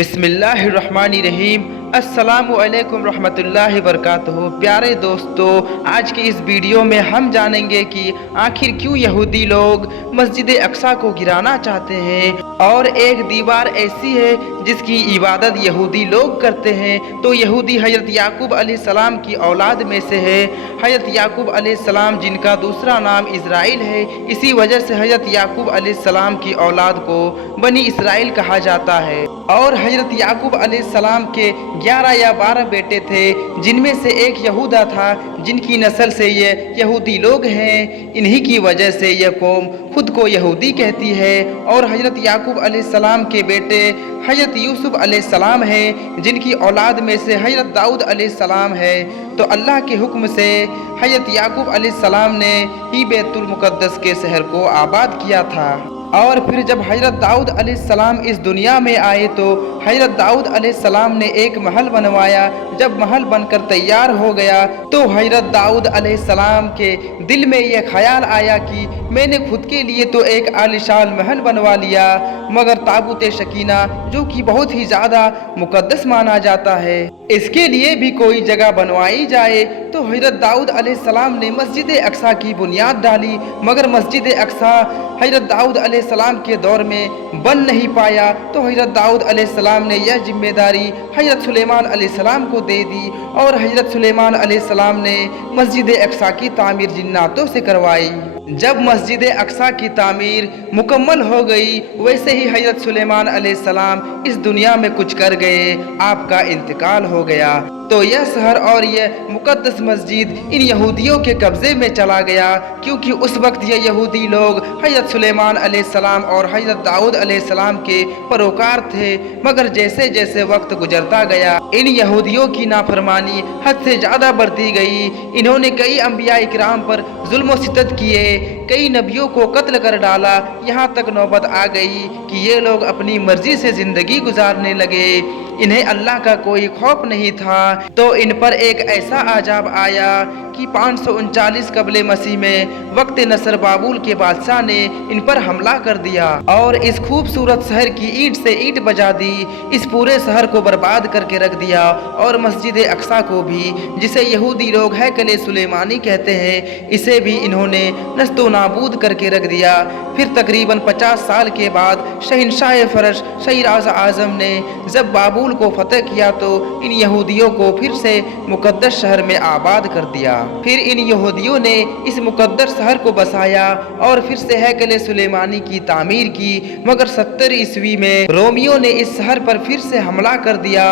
بسم اللہ الرحمن الرحیم۔ السلام علیکم رحمۃ اللہ وبرکاتہ۔ پیارے دوستو، آج کے اس ویڈیو میں ہم جانیں گے کہ آخر کیوں یہودی لوگ مسجد اقصی کو گرانا چاہتے ہیں، اور ایک دیوار ایسی ہے جس کی عبادت یہودی لوگ کرتے ہیں۔ تو یہودی حضرت یعقوب علیہ السلام کی اولاد میں سے ہے۔ حضرت یعقوب علیہ السلام جن کا دوسرا نام اسرائیل ہے، اسی وجہ سے حضرت یعقوب علیہ السلام کی اولاد کو بنی اسرائیل کہا جاتا ہے۔ اور حضرت یعقوب علیہ السلام کے 11 یا 12 بیٹے تھے، جن میں سے ایک یہودا تھا، جن کی نسل سے یہ یہودی لوگ ہیں۔ انہی کی وجہ سے یہ قوم خود کو یہودی کہتی ہے۔ اور حضرت یعقوب علیہ السلام کے بیٹے حضرت یوسف علیہ السلام ہیں، جن کی اولاد میں سے حضرت داؤد علیہ السلام ہے۔ تو اللہ کے حکم سے حضرت یعقوب علیہ السلام نے ہی بیت المقدس کے شہر کو آباد کیا تھا۔ اور پھر جب حضرت داؤد علیہ السلام اس دنیا میں آئے تو حضرت داؤد علیہ السلام نے ایک محل بنوایا۔ جب محل بن کر تیار ہو گیا تو حضرت داؤد علیہ السلام کے دل میں یہ خیال آیا کہ میں نے خود کے لیے تو ایک عالیشان محل بنوا لیا، مگر تابوت سکینہ جو کہ بہت ہی زیادہ مقدس مانا جاتا ہے، اس کے لیے بھی کوئی جگہ بنوائی جائے۔ تو حضرت داؤد علیہ السلام نے مسجد اقصی کی بنیاد ڈالی، مگر مسجد اقصی حضرت داؤد علیہ السلام کے دور میں بن نہیں پایا۔ تو حضرت داؤد علیہ السلام نے یہ ذمہ داری حضرت سلیمان علیہ السلام کو دے دی، اور حضرت سلیمان علیہ السلام نے مسجد اقصی کی تعمیر جناتوں سے کروائی۔ جب مسجد اقصی کی تعمیر مکمل ہو گئی، ویسے ہی حضرت سلیمان علیہ السلام اس دنیا میں کچھ کر گئے، آپ کا انتقال ہو گیا۔ تو یہ شہر اور یہ مقدس مسجد ان یہودیوں کے قبضے میں چلا گیا، کیونکہ اس وقت یہ یہودی لوگ حضرت سلیمان علیہ السلام اور حضرت داؤد علیہ السلام کے پیروکار تھے۔ مگر جیسے جیسے وقت گزرتا گیا، ان یہودیوں کی نافرمانی حد سے زیادہ بڑھتی گئی۔ انہوں نے کئی انبیاء کرام پر ظلم و ستم کیے، کئی نبیوں کو قتل کر ڈالا، یہاں تک نوبت آ گئی کہ یہ لوگ اپنی مرضی سے زندگی گزارنے لگے۔ انہیں اللہ کا کوئی خوف نہیں تھا۔ تو ان پر ایک ایسا عذاب آیا کہ 539 قبل مسیح میں وقت نصر بابل کے بادشاہ نے ان پر حملہ کر دیا، اور اس خوبصورت شہر کی اینٹ سے اینٹ بجا دی، اس پورے شہر کو برباد کر کے رکھ دیا، اور مسجد اقصی کو بھی، جسے یہودی لوگ ہیکل سلیمانی کہتے ہیں، اسے بھی انہوں نے نست و نابود کر کے رکھ دیا۔ پھر تقریباً 50 سال کے بعد شہنشاہ فرش شیراز اعظم نے جب بابل کو فتح کیا تو ان یہودیوں کو پھر سے مقدس شہر میں آباد کر دیا۔ پھر ان یہودیوں نے اس مقدس شہر کو بسایا اور پھر سے ہیکل سلیمانی کی تعمیر کی، مگر 70 عیسوی میں رومیوں نے اس شہر پر پھر سے حملہ کر دیا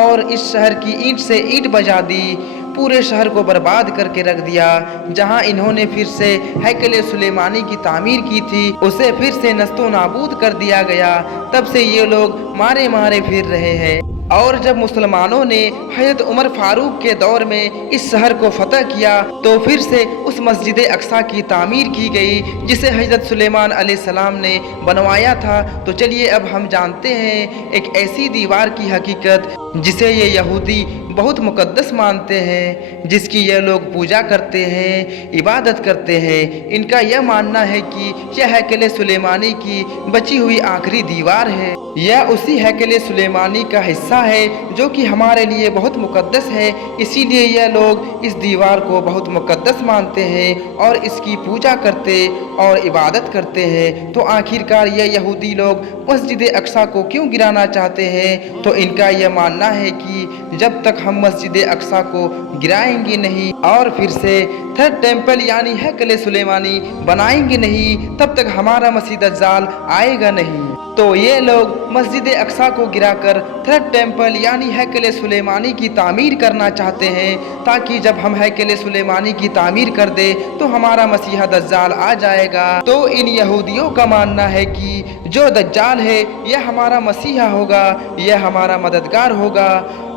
اور اس شہر کی اینٹ سے اینٹ بجا دی، پورے شہر کو برباد کر کے رکھ دیا۔ جہاں انہوں نے پھر سے ہیکل سلیمانی کی تعمیر کی تھی، اسے پھر سے نست و نابود کر دیا گیا۔ تب سے یہ لوگ مارے مارے پھر رہے ہیں۔ اور جب مسلمانوں نے حضرت عمر فاروق کے دور میں اس شہر کو فتح کیا تو پھر سے اس مسجد اقصی کی تعمیر کی گئی، جسے حضرت سلیمان علیہ السلام نے بنوایا تھا۔ تو چلیے اب ہم جانتے ہیں ایک ایسی دیوار کی حقیقت جسے یہ یہودی بہت مقدس مانتے ہیں، جس کی یہ لوگ پوجا کرتے ہیں، عبادت کرتے ہیں۔ ان کا یہ ماننا ہے کہ یہ ہیکل سلیمانی کی بچی ہوئی آخری دیوار ہے۔ یہ اسی ہیکل سلیمانی کا حصہ ہے جو کہ ہمارے لیے بہت مقدس ہے، اسی لیے یہ لوگ اس دیوار کو بہت مقدس مانتے ہیں اور اس کی پوجا کرتے اور عبادت کرتے ہیں۔ تو آخرکار یہ یہودی لوگ مسجد اقصی کو کیوں گرانا چاہتے ہیں؟ تو ان کا یہ ماننا ہے کہ جب تک ہم مسجد اقصی کو گرائیں گے نہیں اور پھر سے تھرڈ ٹیمپل یعنی ہیکل سلیمانی بنائیں گے نہیں، تب تک ہمارا مسیح دجال آئے گا نہیں۔ تو یہ لوگ مسجد اقصی کو گرا کر تھرڈ ٹیمپل یعنی ہیکل سلیمانی کی تعمیر کرنا چاہتے ہیں، تاکہ جب ہم ہیکل سلیمانی کی تعمیر کر دے تو ہمارا مسیح دجال آ جائے گا۔ تو ان یہودیوں کا ماننا ہے کہ جو دجال ہے یہ ہمارا مسیحا ہوگا، یہ ہمارا مددگار ہوگا،